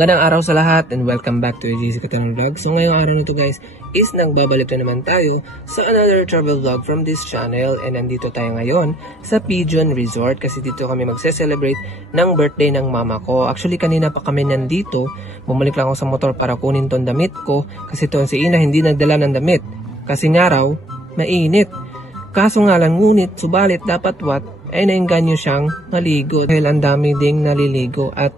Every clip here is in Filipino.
Magandang araw sa lahat and welcome back to JC Katanang Vlog. So ngayong araw nito guys is nagbabalik na naman tayo sa another travel vlog from this channel. And nandito tayo ngayon sa Pigeon Resort kasi dito kami magse-celebrate ng birthday ng mama ko. Actually kanina pa kami nandito, bumalik lang ako sa motor para kunin tong damit ko kasi ito si Ina hindi nagdala ng damit kasi nga raw mainit. Kaso nga lang ngunit subalit dapat ay nainganyo siyang maligo dahil ang dami ding naliligo at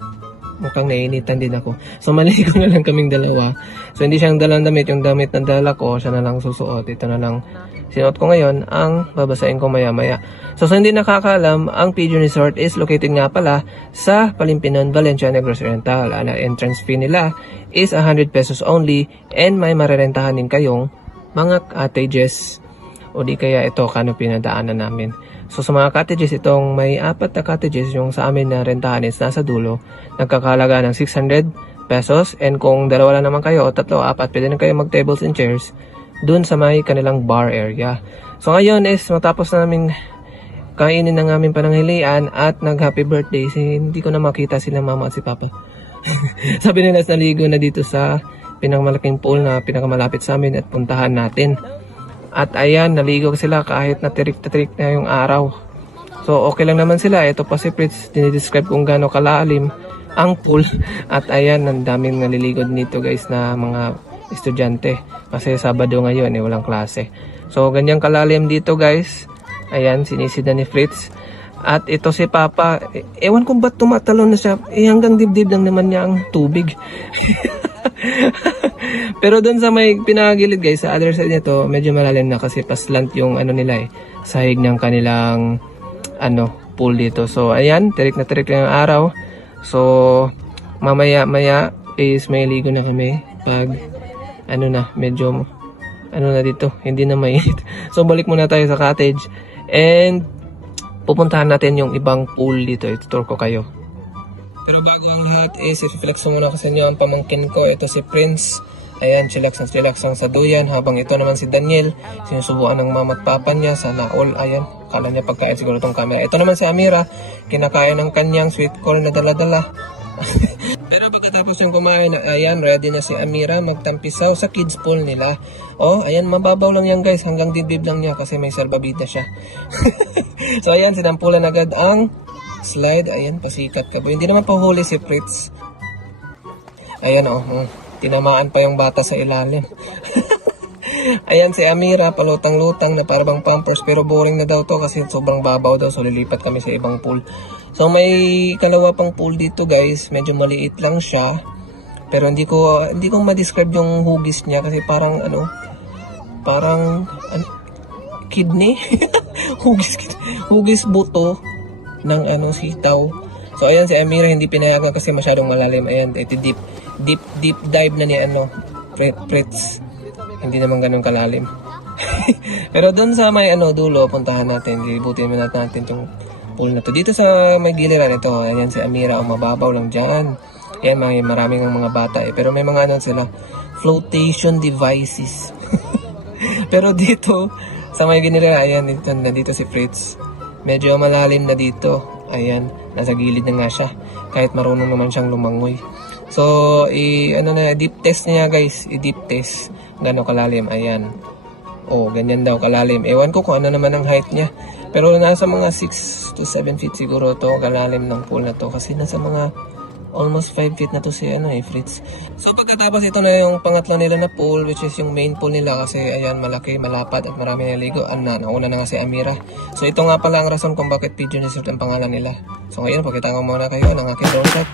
mukhang nainitan din ako. So maligo na lang kaming dalawa. So hindi siyang dalang damit. Yung damit na dala ko, siya na lang susuot. Ito na lang sinuot ko ngayon ang babasahin ko maya maya. So sa hindi nakakaalam, ang Pigeon Resort is located nga pala sa Palimpinan, Valencia, Negros Oriental. Ang entrance fee nila is 100 pesos only and may marerentahan din kayong mga cottages o di kaya ito kano pinadaanan namin. So sa mga cottages, itong may 4 na cottages yung sa amin na rentahan is nasa dulo. Nagkakalaga ng 600 pesos. And kung dalawa lang naman kayo o 3 o 4, pwede na kayo mag tables and chairs dun sa may kanilang bar area. So ngayon is matapos na namin kainin ng aming pananghilian at nag happy birthday. Hindi ko na makita sila mama at si papa. Sabi nila naligo na dito sa pinakamalaking pool na pinakamalapit sa amin at puntahan natin. At ayan, naligo sila kahit natirik na yung araw. So okay lang naman sila. Ito pa si Fritz, dinidescribe kung gaano kalalim ang pool. At ayan, ang daming naliligo dito guys na mga estudyante. Kasi Sabado ngayon, walang klase. So ganyang kalalim dito guys. Ayan, sinisida ni Fritz. At ito si Papa, ewan kung ba't tumatalon na siya. Hanggang dibdib lang naman niya ang tubig. Pero doon sa may pinakagilid guys, sa other side nito, medyo malalim na kasi paslant yung nila sahig ng kanilang pool dito. So ayan, tirik na yung araw. So mamaya is may ligo na kami pag medyo na dito, hindi na mainit. So balik muna tayo sa cottage and pupuntahan natin yung ibang pool dito. Itutur ko kayo. Pero bago ang lahat is i-flex muna ko sa inyo ang pamangkin ko. Ito si Prince. Ayan, chillax ang sa duyan. Habang ito naman si Daniel, sinusubuan ng mama at papa niya. Sana all, ayan, kala niya pagkain siguro itong camera. Ito naman si Amira, kinakain ng kanyang sweet corn na dala-dala. Pero pagkatapos yung kumain, ayan, ready na si Amira magtampisaw sa kids pool nila. Oh, ayan, mababaw lang yan guys, hanggang dibdib lang niya kasi may salbabida siya. So ayan, sinampulan agad ang slide. Ayan, pasikat ka. Hindi naman pahuli si Fritz. Ayan tinamaan pa yung bata sa ilalim. Ayan si Amira, palutang-lutang na parang pampers pero boring na daw to kasi sobrang babaw daw. So lilipat kami sa ibang pool. So may kalawa pang pool dito guys. Medyo maliit lang siya. Pero hindi ko ma-describe yung hugis niya kasi parang kidney. hugis buto ng sitaw. So ayan si Amira hindi pinayagan kasi masyadong malalim. Ayan, ito deep dive na ni Fritz. Hindi naman ganun kalalim. Pero doon sa may dulo puntahan natin. Libutin muna natin yung pool na to. Dito sa may giliran ito, ayan si Amira, mababaw lang diyan. Ayan, maraming mga bata pero may mga sila flotation devices. Pero dito sa may giliran, ayan dito si Fritz. Medyo malalim na dito. Ayan, nasa gilid na nga siya. Kahit marunong naman siyang lumangoy. So, deep test niya guys. I-deep test. Gano'ng kalalim. Ayan. Oh, ganyan daw kalalim. Ewan ko kung ano naman ang height niya. Pero nasa mga 6 to 7 feet siguro to kalalim ng pool na to. Kasi nasa mga almost 5 feet na to si Fritz. So pagkatapos ito na yung pangatlo nila na pool, which is yung main pool nila kasi ayan malaki, malapad at marami naligo. Nauna na nga si Amira. So ito nga pala ang rason kung bakit Pigeon Resort ang pangalan nila. So ngayon pakita ko muna kayo ng aking drone shot.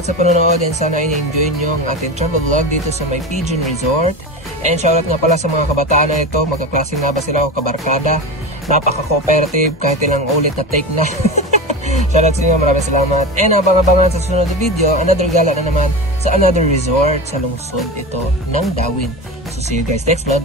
salamat sa panonood and sana i-enjoy nyo ang ating travel vlog dito sa may Pigeon Resort. And shoutout nga pala sa mga kabataan na ito, magkaklase nga ba sila o kabarkada. Napaka-cooperative kahit ilang ulit na take na. Shoutout sa inyo, maraming salamat. And abang-abangan sa sunod na video, another gala na naman sa another resort sa lungsod ito ng Dawin. So see you guys next vlog.